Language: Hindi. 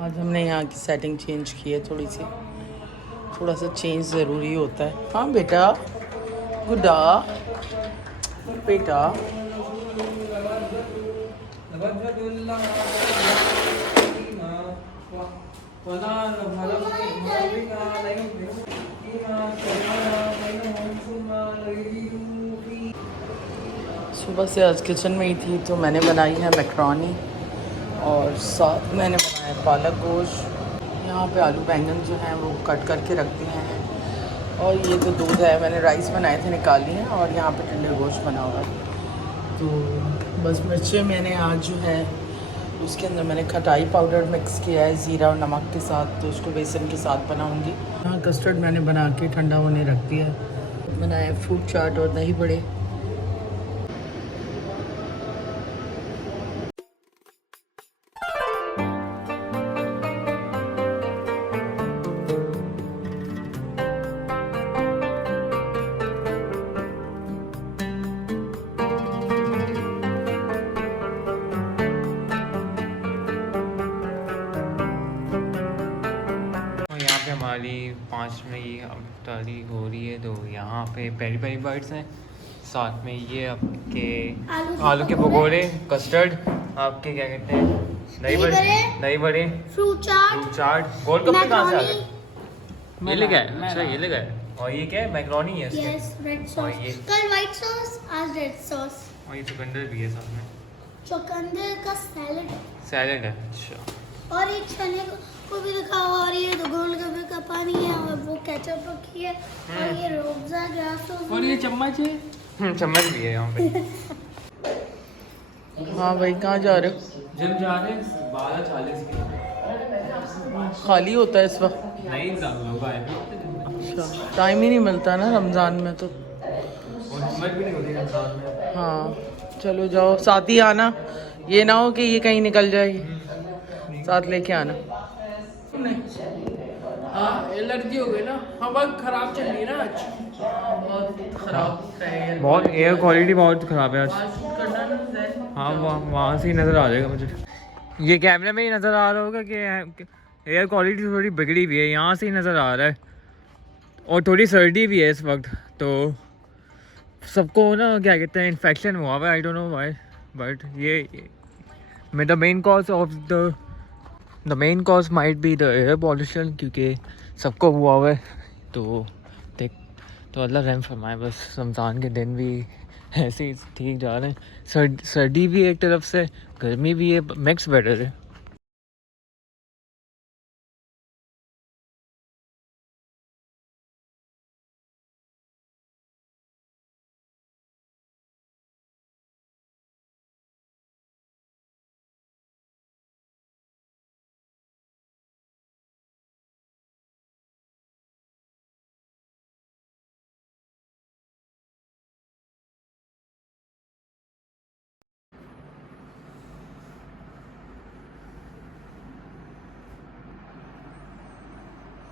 आज हमने यहाँ की सेटिंग चेंज की है थोड़ी सी, थोड़ा सा चेंज ज़रूरी होता है। हाँ बेटा, गुड्डा बेटा। सुबह से आज किचन में ही थी तो मैंने बनाई है मैकरोनी और साथ मैंने बनाया पालक गोश्त। यहाँ पे आलू बैंगन जो हैं वो कट करके रख दिए हैं और ये तो दूध है, मैंने राइस बनाए थे निकाल लिए हैं और यहाँ पे ठंडे गोश्त बना हुआ है। तो बस मिर्चें मैंने आज जो है उसके अंदर मैंने खटाई पाउडर मिक्स किया है ज़ीरा और नमक के साथ, तो उसको बेसन के साथ बनाऊँगी। यहाँ कस्टर्ड मैंने बना के ठंडा होने रख दिया है। बनाए फ्रूट चाट और दही बड़े। हमारी 5वीं अफ्तारी हो रही है, तो यहाँ पे पेरी पेरी बर्ड्स हैं, साथ में ये आपके आलू के पकौड़े, कस्टर्ड, आपके क्या कहते हैं दही बड़े, फ्रूट चाट, गोलगप्पे कहाँ से आ गए? ये ले गए, अच्छा ये ले गए। और ये क्या है, मैकरोनी है इसके। रेड सॉस, कल व्हाइट सॉस, आज रेड सॉस। और ये चुकंदर भी है साथ में, चुकंदर का सैलेड है। अच्छा, और एक चने को भी रखा हुआ, और ये तो गोलगप्पे का पानी है, और वो केचप रखी है, और ये रोब्जा ग्रास, और ये चम्मच है। चम्मच भी है यहाँ पे। हाँ भाई, कहाँ जा रहे हो? जिम जा रहे हैं, 12:40 की। खाली होता है इस वक्त? नहीं, लोग आए। अच्छा, टाइम ही नहीं मिलता ना रमज़ान में तो। और हिम्मत भी नहीं होती रमज़ान में। हाँ चलो जाओ, साथ ही आना, ये ना हो कि ये कहीं निकल जाए, साथ लेके आना। हाँ एलर्जी हो गई ना, हवा खराब चल रही है ना आज, बहुत खराब है बहुत एयर क्वालिटी बहुत ख़राब है आज। करना ना। हाँ, वहाँ से ही नज़र आ जाएगा मुझे। ये कैमरे में ही नज़र आ रहा होगा कि एयर क्वालिटी थोड़ी बिगड़ी हुई है, यहाँ से ही नज़र आ रहा है। और थोड़ी सर्दी भी है इस वक्त, तो सबको ना क्या कहते हैं इन्फेक्शन हुआ हुआ है, I don't know why, but ये the main cause might be the air pollution, क्योंकि सबको हुआ हुआ है। तो देख, तो अल्लाह रहम फरमाए, बस रमज़ान के दिन भी ऐसे ही ठीक जा रहे हैं। सर्दी भी एक तरफ से, गर्मी भी है, मिक्स वेदर है।